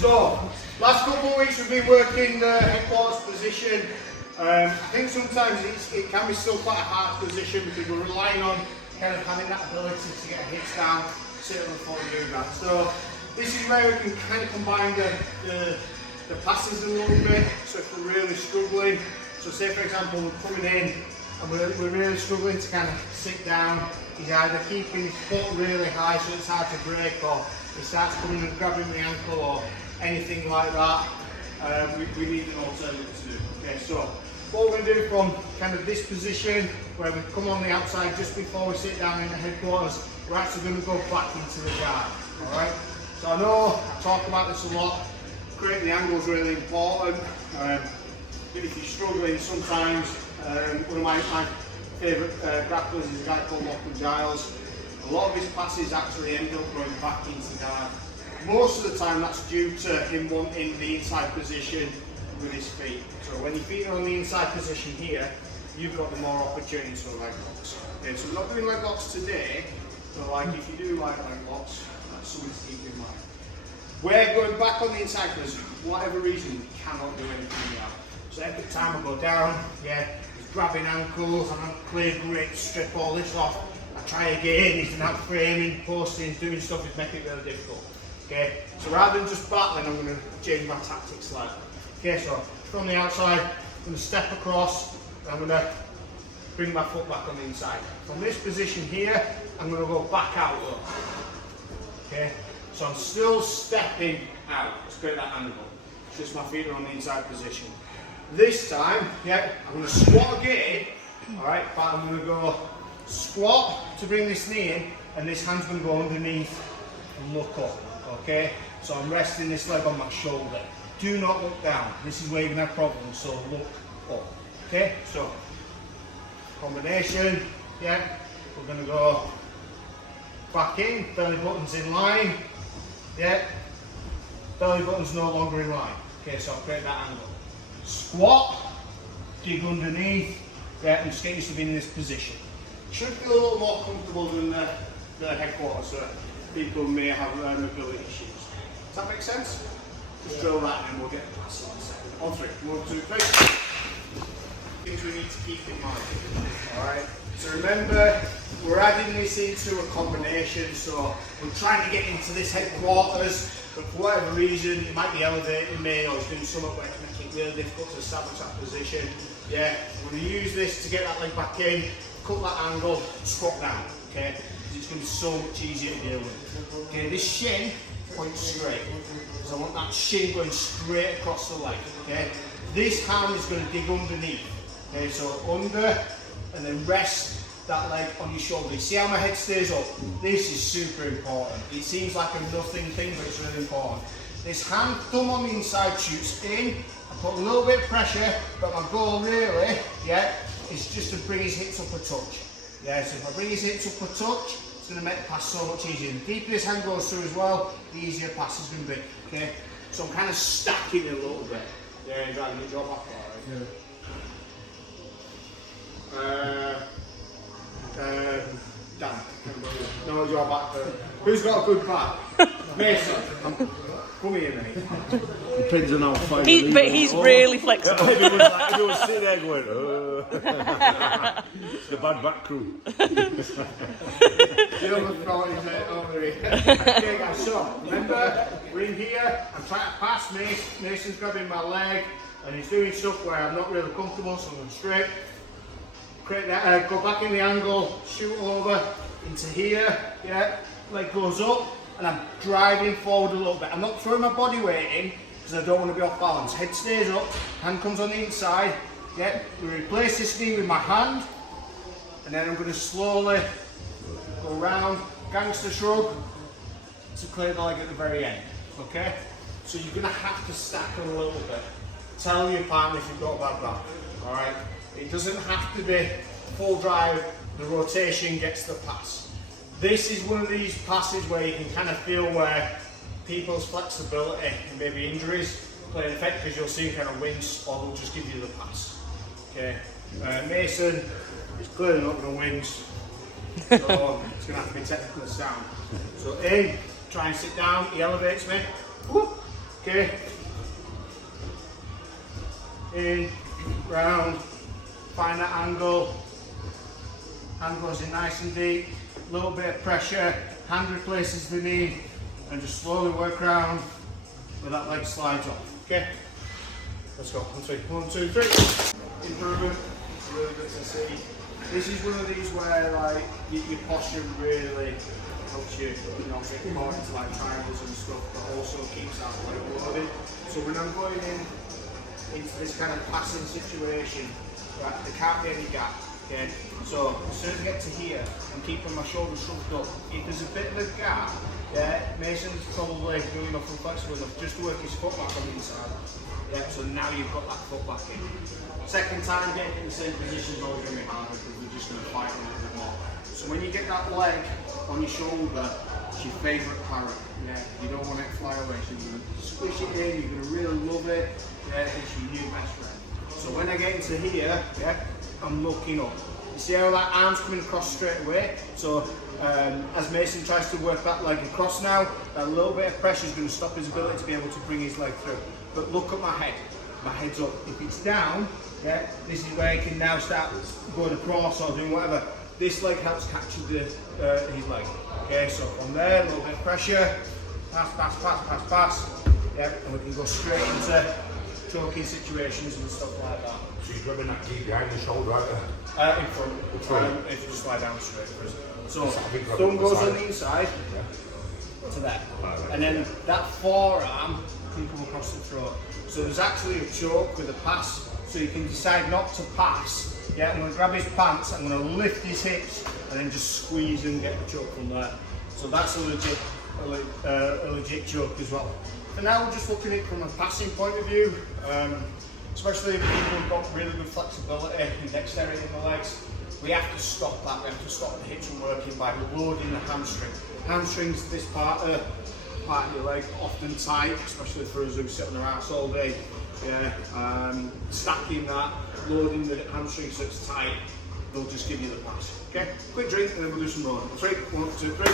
So, last couple of weeks we've been working the headquarters position. I think sometimes it can be still quite a hard position because we're relying on kind of having that ability to get hits down, sit on the floor and do that. So, this is where we can kind of combine the passes a little bit. So if we're really struggling, so say for example we're coming in and we're really struggling to kind of sit down, he's either keeping his foot really high so it's hard to break, or he starts coming and grabbing the ankle or anything like that. We need an alternative to do. Okay, so what we're going to do from kind of this position where we come on the outside just before we sit down in the headquarters, we're actually going to go back into the guard. Alright? So I know I talk about this a lot. Creating the angle is really important. If you're struggling, sometimes one of my favourite grapplers is a guy called Lachlan Giles. A lot of his passes actually end up going back into guard. Most of the time that's due to him wanting the inside position with his feet. So when your feet are on the inside position here, you've got the more opportunities for leg locks. Okay, so we're not doing leg locks today, but like if you do like leg locks, that's something to keep in mind. We're going back on the inside because for whatever reason we cannot do anything now. So every time I go down, yeah, he's grabbing ankles, and I'm clear grip, strip all this off. I try again, he's not framing, posting, doing stuff, it's making it really difficult. Okay, so rather than just battling, I'm going to change my tactics slightly. Okay, so from the outside, I'm going to step across, and I'm going to bring my foot back on the inside. From this position here, I'm going to go back out though. Okay, so I'm still stepping out to create that angle. It's just my feet are on the inside position. This time, yeah, I'm going to squat again, alright, but I'm going to go squat to bring this knee in, and this hand's going to go underneath and look up, okay? So I'm resting this leg on my shoulder. Do not look down. This is where you're going to have problems, so look up, okay? So, combination, yeah, we're going to go back in, belly button's in line, yeah, belly button's no longer in line, okay, so I'll create that angle. Squat, dig underneath, yeah, and just get used to being in this position. Should feel a little more comfortable than the headquarters, so people may have mobility issues. Does that make sense? Just drill that and we'll get the pass in a second. On three, 1, 2, 3. Things we need to keep in mind. Alright, so remember, we're adding this into a combination, so we're trying to get into this headquarters, but for whatever reason, it might be elevating me or it's doing something where it's making it really difficult to establish that position. Yeah, we're going to use this to get that leg back in, cut that angle, squat down, okay? Because it's going to be so much easier to deal with. Okay, this shin points straight, because I want that shin going straight across the leg, okay? This hand is going to dig underneath, okay? So under, and then rest that leg on your shoulder. You see how my head stays up? This is super important. It seems like a nothing thing, but it's really important. This hand, thumb on the inside, shoots in. I put a little bit of pressure, but my goal really, yeah, is just to bring his hips up a touch. Yeah, so if I bring his hips up a touch, it's going to make the pass so much easier. The deeper this hand goes through as well, the easier the pass is going to be. Okay, so I'm kind of stacking it a little bit. Yeah, and driving your jaw back, alright. Yeah. Dan. No, you're back there. Who's got a good back? Mason. Come here, mate. Depends on how far But he's really flexible. If he was sitting there going, the bad back crew. You know the throat is over here. Okay guys, so remember, we're in here, I'm trying to pass Mason's grabbing my leg, and he's doing stuff where I'm not really comfortable, so I'm going straight. Create that, go back in the angle, shoot over into here, yeah, leg goes up, and I'm driving forward a little bit. I'm not throwing my body weight in, because I don't want to be off balance. Head stays up, hand comes on the inside, yeah, we replace this knee with my hand, and then I'm going to slowly go round, gangster shrug, to clear the leg at the very end, okay? So you're going to have to stack a little bit. Tell your partner if you've got a bad back, alright? It doesn't have to be full drive, the rotation gets the pass. This is one of these passes where you can kind of feel where people's flexibility and maybe injuries play an effect, because you'll see kind of wince or they'll just give you the pass. Okay, Mason is clearly not going to wince, so it's going to have to be technically sound. So in, try and sit down, he elevates me. Whoop. Okay. In, round, find that angle. Hand goes in nice and deep, little bit of pressure, hand replaces the knee, and just slowly work around where that leg slides off. Okay? Let's go. 1, 2, 1, 2, 3. Improvement. Really good to see. This is one of these where like your posture really helps you, get caught into like triangles and stuff, but also keeps that leg loaded. So when I'm going into this kind of passing situation, right, there can't be any gap. Okay, so as soon as I get to here, I'm keeping my shoulders shoved up. If there's a bit of a gap, yeah, Mason's probably doing enough and flexible enough just to work his foot back on the inside. Yeah, so now you've got that foot back in. Second time getting in the same position is always going to be harder because we're just going to fight a little bit more. So when you get that leg on your shoulder, it's your favourite parrot. Yeah, you don't want it to fly away, so you're going to squish it in, you're going to really love it. Yeah, it's your new best friend. So when I get into here, yeah, I'm looking up. You see how that arm's coming across straight away? So as Mason tries to work that leg across now, that little bit of pressure is going to stop his ability to be able to bring his leg through. But look at my head. My head's up. If it's down, yeah, this is where he can now start going across or doing whatever. This leg helps capture his leg. Okay, so from there, a little bit of pressure. Pass, pass, pass, pass, pass. Yeah, and we can go straight into choking situations and stuff like that. So you're grabbing that knee behind the shoulder, aren't you? In front. If you just lie down straight first. So thumb goes on the inside to there. And then that forearm can come across the throat. So there's actually a choke with a pass. So you can decide not to pass. Yeah, I'm going to grab his pants, I'm going to lift his hips and then just squeeze and get the choke from there. So that's a legit choke as well. For now we're just looking at it from a passing point of view. Especially if people have got really good flexibility and dexterity in the legs, we have to stop that. We have to stop the hips from working by loading the hamstring. Hamstrings, this part of your leg, often tight, especially for us who sit on our arse all day. Yeah, stacking that, loading the hamstring so it's tight, they'll just give you the pass. Okay, quick drink and then we'll do some rolling. 3, 1, 2, 3.